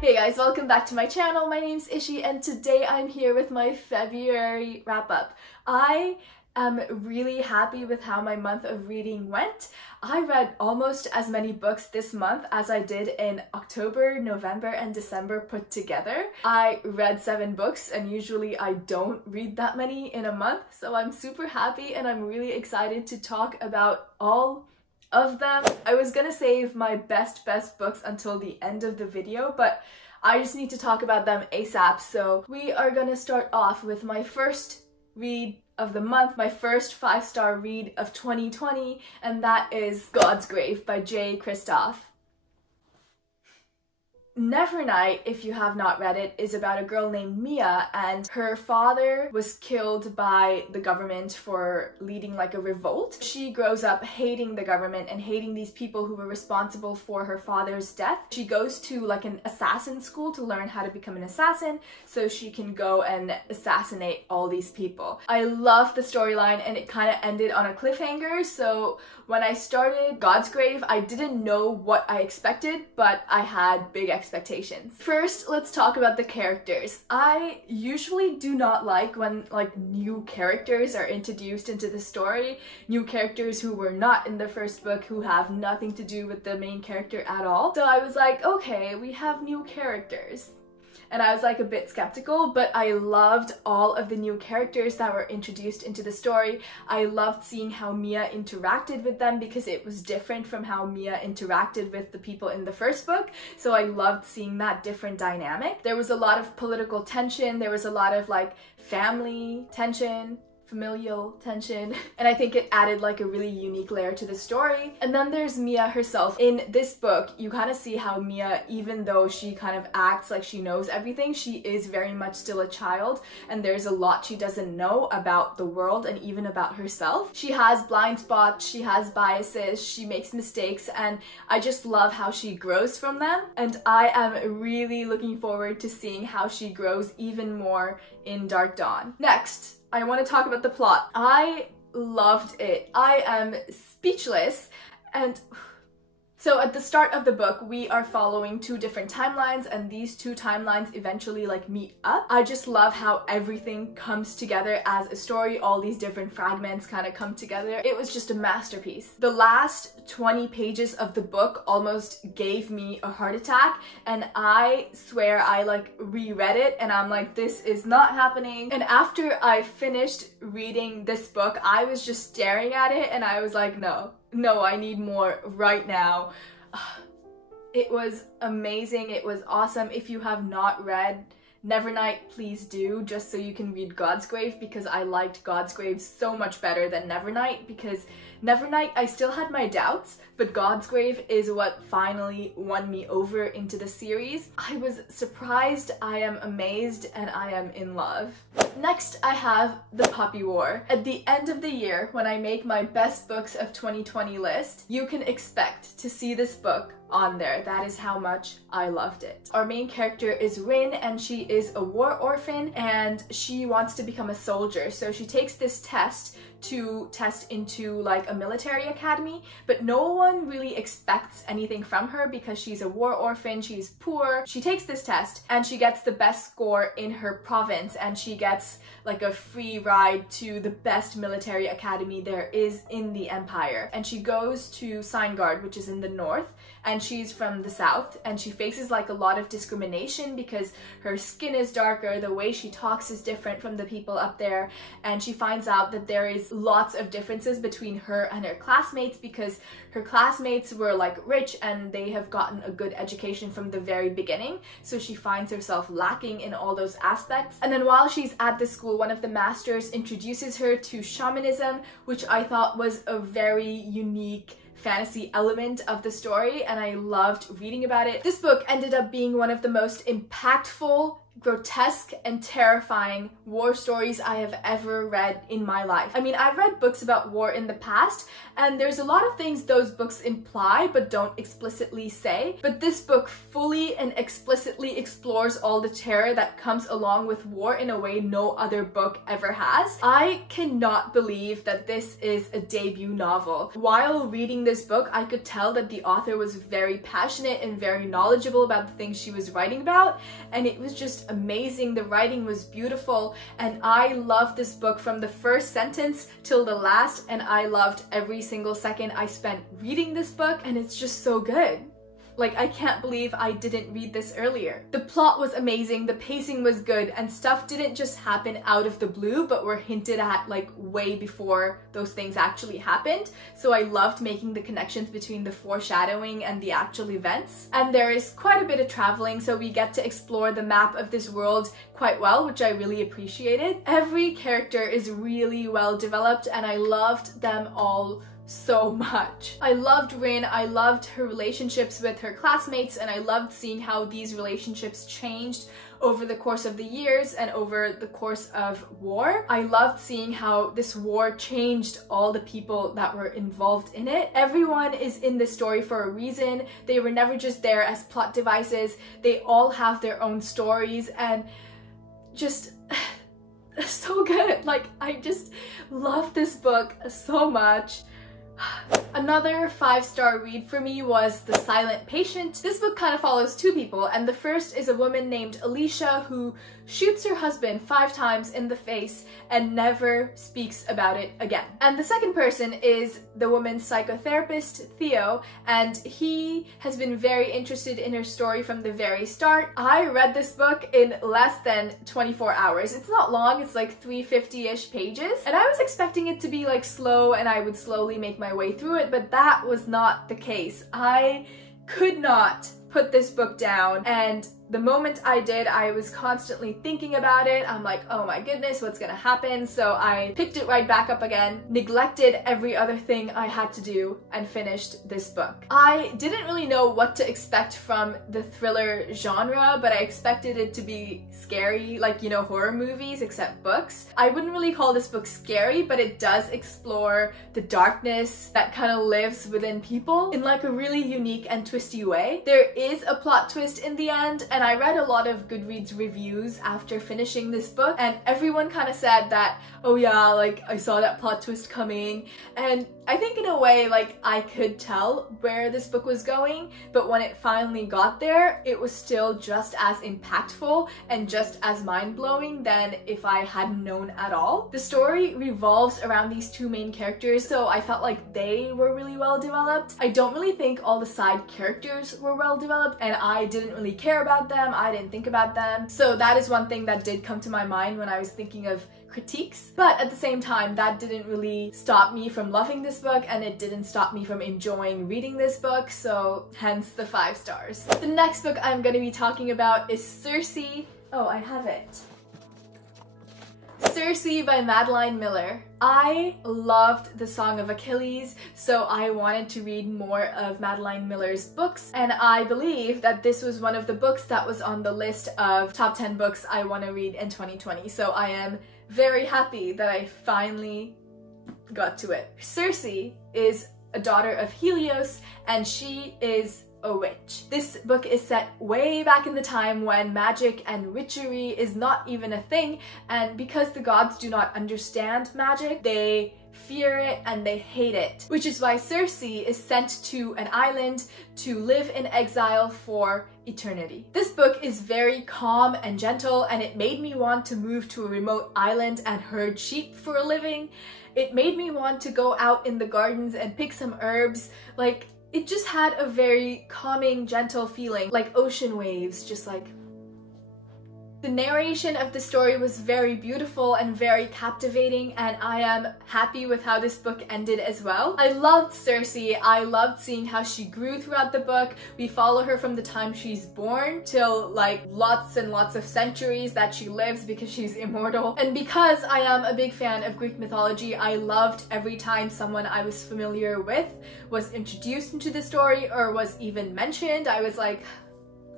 Hey guys, welcome back to my channel. My name's Ishi and today I'm here with my February wrap-up. I am really happy with how my month of reading went. I read almost as many books this month as I did in October, November, and December put together. I read 7 books and usually I don't read that many in a month, so I'm super happy and I'm really excited to talk about all of them. I was gonna save my best books until the end of the video, but I just need to talk about them ASAP. So we are gonna start off with my first read of the month, my first 5-star read of 2020, and that is God's Grave by J. Kristoff. Nevernight, if you have not read it, is about a girl named Mia, and her father was killed by the government for leading like a revolt. She grows up hating the government and hating these people who were responsible for her father's death. She goes to like an assassin school to learn how to become an assassin so she can go and assassinate all these people. I love the storyline and it kind of ended on a cliffhanger, so when I started God's Grave, I didn't know what I expected, but I had big expectations. First, let's talk about the characters. I usually do not like when new characters are introduced into the story, new characters who were not in the first book, who have nothing to do with the main character at all. So I was like, okay, we have new characters. And I was like a bit skeptical, but I loved all of the new characters that were introduced into the story. I loved seeing how Mia interacted with them because it was different from how Mia interacted with the people in the first book. So I loved seeing that different dynamic. There was a lot of political tension, there was a lot of like family tension, familial tension, and I think it added like a really unique layer to the story. And then there's Mia herself. In this book, you kind of see how Mia, even though she kind of acts like she knows everything, she is very much still a child, and there's a lot she doesn't know about the world and even about herself. She has blind spots, she has biases, she makes mistakes, and I just love how she grows from them. And I am really looking forward to seeing how she grows even more in Dark Dawn. Next, I want to talk about the plot. I loved it. I am speechless. And so at the start of the book, we are following 2 different timelines, and these 2 timelines eventually like meet up. I just love how everything comes together as a story. All these different fragments kind of come together. It was just a masterpiece. The last 20 pages of the book almost gave me a heart attack, and I swear I like reread it and I'm like, this is not happening. And after I finished reading this book, I was just staring at it and I was like, no, I need more right now. It was amazing. It was awesome. If you have not read Nevernight, please do, just so you can read God's Grave, because I liked God's Grave so much better than Nevernight, because Nevernight, I still had my doubts, but God's Grave is what finally won me over into the series. I was surprised, I am amazed, and I am in love. Next, I have The Puppy War. At the end of the year, when I make my best books of 2020 list, you can expect to see this book on there. That is how much I loved it. Our main character is Rin, and she is a war orphan and she wants to become a soldier. So she takes this test to test into like a military academy, but no one really expects anything from her because she's a war orphan, she's poor. She takes this test and she gets the best score in her province, and she gets like a free ride to the best military academy there is in the Empire. And she goes to Seingard, which is in the north, and she's from the south, and she faces like a lot of discrimination because her skin is darker, the way she talks is different from the people up there, and she finds out that there is lots of differences between her and her classmates because her classmates were like rich and they have gotten a good education from the very beginning, so she finds herself lacking in all those aspects. And then while she's at the school, one of the masters introduces her to shamanism, which I thought was a very unique fantasy element of the story, and I loved reading about it. This book ended up being one of the most impactful grotesque and terrifying war stories I have ever read in my life. I mean, I've read books about war in the past, and there's a lot of things those books imply but don't explicitly say, but this book fully and explicitly explores all the terror that comes along with war in a way no other book ever has. I cannot believe that this is a debut novel. While reading this book, I could tell that the author was very passionate and very knowledgeable about the things she was writing about, and it was just amazing. The writing was beautiful, and I loved this book from the first sentence till the last, and I loved every single second I spent reading this book, and it's just so good. Like, I can't believe I didn't read this earlier. The plot was amazing, the pacing was good, and stuff didn't just happen out of the blue, but were hinted at like way before those things actually happened. So I loved making the connections between the foreshadowing and the actual events. And there is quite a bit of traveling, so we get to explore the map of this world quite well, which I really appreciated. Every character is really well developed, and I loved them all so much. I loved Rin, I loved her relationships with her classmates, and I loved seeing how these relationships changed over the course of the years and over the course of war. I loved seeing how this war changed all the people that were involved in it. Everyone is in this story for a reason. They were never just there as plot devices. They all have their own stories, and just so good. Like, I just love this book so much. Another 5-star read for me was The Silent Patient. This book kind of follows two people, and the first is a woman named Alicia who shoots her husband 5 times in the face and never speaks about it again. And the second person is the woman's psychotherapist, Theo, and he has been very interested in her story from the very start. I read this book in less than 24 hours. It's not long, it's like 350-ish pages, and I was expecting it to be like slow and I would slowly make my way through it, but that was not the case. I could not put this book down, and the moment I did, I was constantly thinking about it. I'm like, oh my goodness, what's gonna happen? So I picked it right back up again, neglected every other thing I had to do, and finished this book. I didn't really know what to expect from the thriller genre, but I expected it to be scary, like, you know, horror movies, except books. I wouldn't really call this book scary, but it does explore the darkness that kind of lives within people in like a really unique and twisty way. There is a plot twist in the end, and I read a lot of Goodreads reviews after finishing this book, and everyone kind of said that, oh yeah, like, I saw that plot twist coming, and I think in a way, like, I could tell where this book was going, but when it finally got there, it was still just as impactful and just as mind-blowing than if I hadn't known at all. The story revolves around these two main characters, so I felt like they were really well developed. I don't really think all the side characters were well developed, and I didn't really care about them, I didn't think about them. So that is one thing that did come to my mind when I was thinking of critiques, but at the same time, that didn't really stop me from loving this book, and it didn't stop me from enjoying reading this book, so hence the 5 stars. The next book I'm going to be talking about is Cersei. Oh, I have it. Cersei by Madeline Miller. I loved The Song of Achilles, so I wanted to read more of Madeline Miller's books, and I believe that this was one of the books that was on the list of top 10 books I want to read in 2020, so I am very happy that I finally got to it. Cersei is a daughter of Helios, and she is a witch. This book is set way back in the time when magic and witchery is not even a thing, and because the gods do not understand magic, they fear it and they hate it, which is why Cersei is sent to an island to live in exile for eternity. This book is very calm and gentle, and it made me want to move to a remote island and herd sheep for a living. It made me want to go out in the gardens and pick some herbs. Like, it just had a very calming, gentle feeling, like ocean waves, just like... The narration of the story was very beautiful and very captivating, and I am happy with how this book ended as well. I loved Cersei. I loved seeing how she grew throughout the book. We follow her from the time she's born till like lots and lots of centuries that she lives because she's immortal. And because I am a big fan of Greek mythology, I loved every time someone I was familiar with was introduced into the story or was even mentioned. I was like,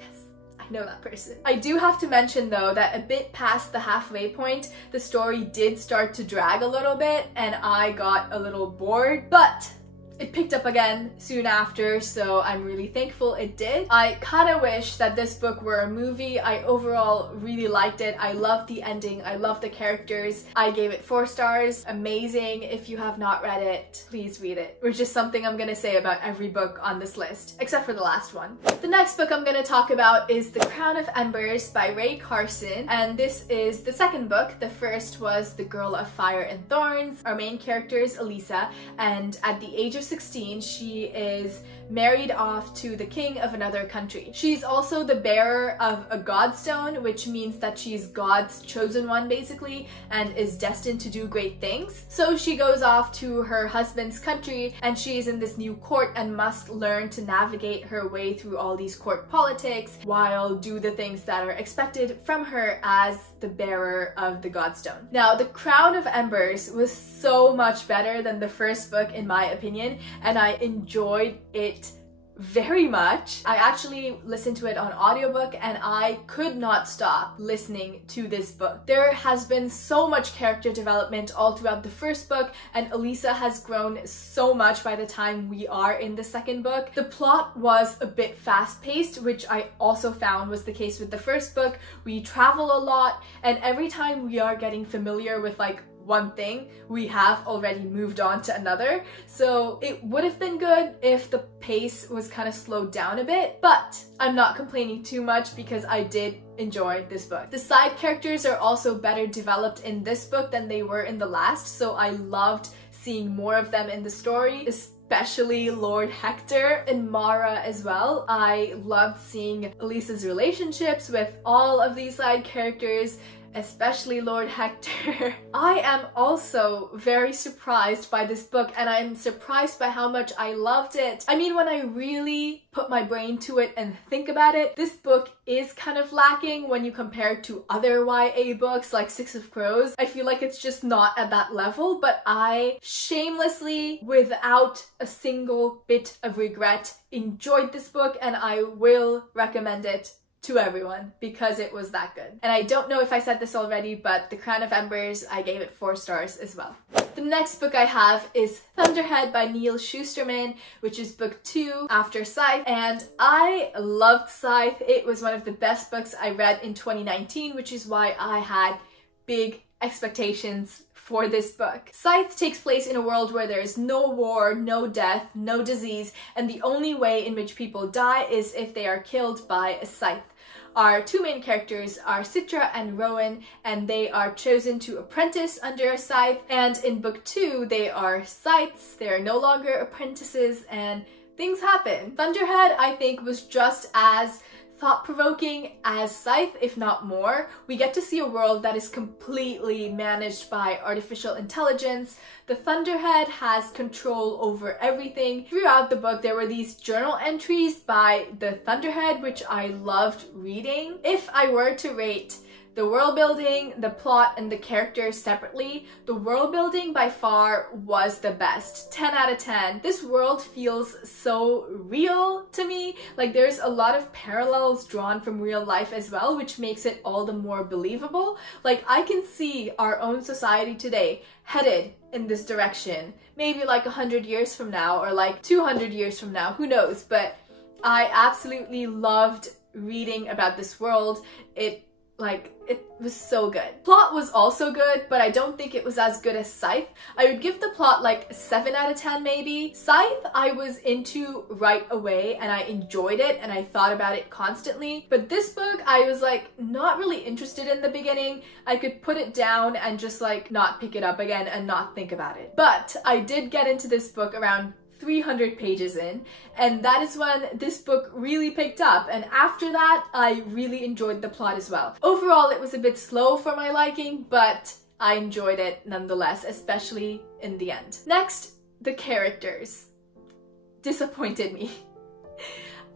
yes, I know that person. I do have to mention though that a bit past the halfway point, the story did start to drag a little bit and I got a little bored, but it picked up again soon after, so I'm really thankful it did. I kind of wish that this book were a movie. I overall really liked it. I loved the ending. I loved the characters. I gave it 4 stars. Amazing. If you have not read it, please read it. Which is something I'm gonna say about every book on this list, except for the last one. The next book I'm gonna talk about is The Crown of Embers by Ray Carson, and this is the second book. The first was The Girl of Fire and Thorns. Our main character is Elisa, and at the age of 16, she is married off to the king of another country. She's also the bearer of a godstone, which means that she's God's chosen one basically, and is destined to do great things. So she goes off to her husband's country and she's in this new court and must learn to navigate her way through all these court politics while do the things that are expected from her as the bearer of the godstone. Now, The Crown of Embers was so much better than the first book in my opinion, and I enjoyed it very much. I actually listened to it on audiobook and I could not stop listening to this book. There has been so much character development all throughout the first book, and Elisa has grown so much by the time we are in the second book. The plot was a bit fast-paced, which I also found was the case with the first book. We travel a lot, and every time we are getting familiar with like one thing, we have already moved on to another. So it would have been good if the pace was kind of slowed down a bit, but I'm not complaining too much because I did enjoy this book. The side characters are also better developed in this book than they were in the last, so I loved seeing more of them in the story, especially Lord Hector and Mara as well. I loved seeing Elisa's relationships with all of these side characters, especially Lord Hector. I am also very surprised by this book, and I'm surprised by how much I loved it. I mean, when I really put my brain to it and think about it, this book is kind of lacking when you compare it to other YA books like Six of Crows. I feel like it's just not at that level, but I shamelessly, without a single bit of regret, enjoyed this book, and I will recommend it to everyone because it was that good. And I don't know if I said this already, but The Crown of Embers, I gave it 4 stars as well. The next book I have is Thunderhead by Neil Shusterman, which is book 2 after Scythe, and I loved Scythe. It was one of the best books I read in 2019, which is why I had big expectations for this book. Scythe takes place in a world where there is no war, no death, no disease, and the only way in which people die is if they are killed by a scythe. Our 2 main characters are Citra and Rowan, and they are chosen to apprentice under a scythe, and in book 2 they are scythes. They are no longer apprentices and things happen. Thunderhead, I think, was just as thought-provoking as Scythe, if not more. We get to see a world that is completely managed by artificial intelligence. The Thunderhead has control over everything. Throughout the book, there were these journal entries by the Thunderhead, which I loved reading. If I were to rate the world building, the plot, and the characters separately, the world building by far was the best. 10 out of 10. This world feels so real to me. Like, there's a lot of parallels drawn from real life as well, which makes it all the more believable. Like, I can see our own society today headed in this direction. Maybe like 100 years from now, or like 200 years from now, who knows? But I absolutely loved reading about this world. It was so good. Plot was also good, but I don't think it was as good as Scythe. I would give the plot like a 7 out of 10 maybe. Scythe I was into right away and I enjoyed it and I thought about it constantly. But this book I was like not really interested in the beginning. I could put it down and just like not pick it up again and not think about it. But I did get into this book around 300 pages in, and that is when this book really picked up, and after that I really enjoyed the plot as well. Overall it was a bit slow for my liking, but I enjoyed it nonetheless, especially in the end. Next, the characters disappointed me.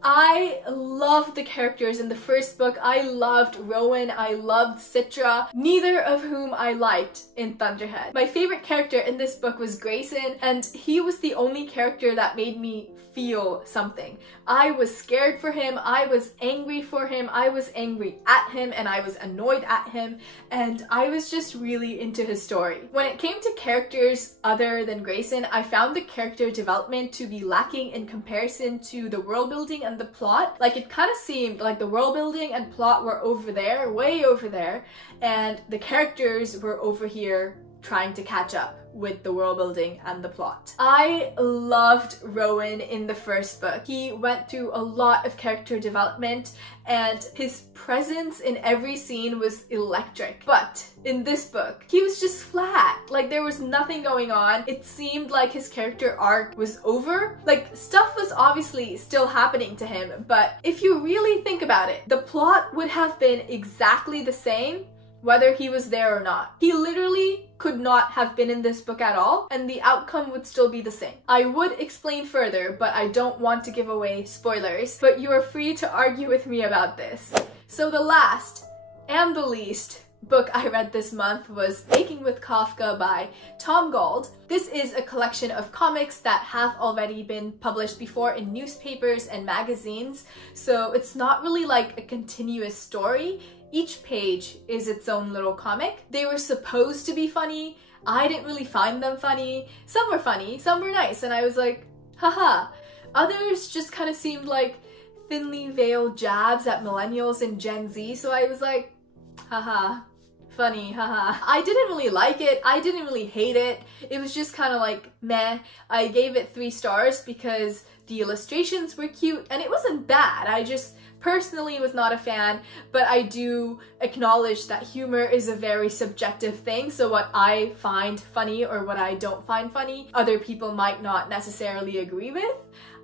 I loved the characters in the first book. I loved Rowan, I loved Citra, neither of whom I liked in Thunderhead. My favorite character in this book was Grayson, and he was the only character that made me feel something. I was scared for him, I was angry for him, I was angry at him, and I was annoyed at him, and I was just really into his story. When it came to characters other than Grayson, I found the character development to be lacking in comparison to the world building and the plot. Like, it kind of seemed like the world building and plot were over there, way over there, and the characters were over here trying to catch up with the world building and the plot. I loved Rowan in the first book. He went through a lot of character development and his presence in every scene was electric. But in this book, he was just flat. Like, there was nothing going on. It seemed like his character arc was over. Like, stuff was obviously still happening to him, but if you really think about it, the plot would have been exactly the same whether he was there or not. He literally could not have been in this book at all, and the outcome would still be the same. I would explain further, but I don't want to give away spoilers, but you are free to argue with me about this. So the last and the least book I read this month was Baking with Kafka by Tom Gauld. This is a collection of comics that have already been published before in newspapers and magazines, so it's not really like a continuous story. Each page is its own little comic. They were supposed to be funny. I didn't really find them funny. Some were funny, some were nice, and I was like, haha. Others just kind of seemed like thinly veiled jabs at millennials and Gen Z, so I was like, haha, funny, haha. I didn't really like it. I didn't really hate it. It was just kind of like, meh. I gave it 3 stars because the illustrations were cute, and it wasn't bad. I just personally was not a fan, but I do acknowledge that humor is a very subjective thing, so what I find funny or what I don't find funny, other people might not necessarily agree with.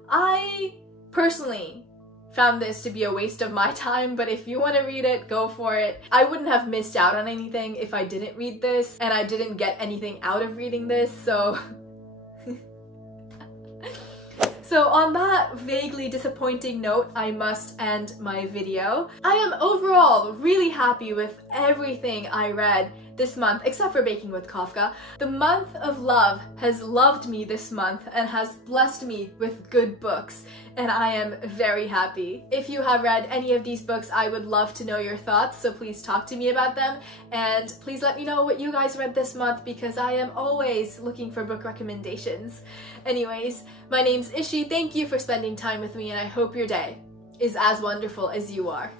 I personally found this to be a waste of my time, but if you want to read it, go for it. I wouldn't have missed out on anything if I didn't read this, and I didn't get anything out of reading this, so So on that vaguely disappointing note, I must end my video. I am overall really happy with everything I read this month, except for Baking with Kafka. The month of love has loved me this month and has blessed me with good books, and I am very happy. If you have read any of these books, I would love to know your thoughts, so please talk to me about them, and please let me know what you guys read this month because I am always looking for book recommendations. Anyways, my name's Ishi, thank you for spending time with me, and I hope your day is as wonderful as you are.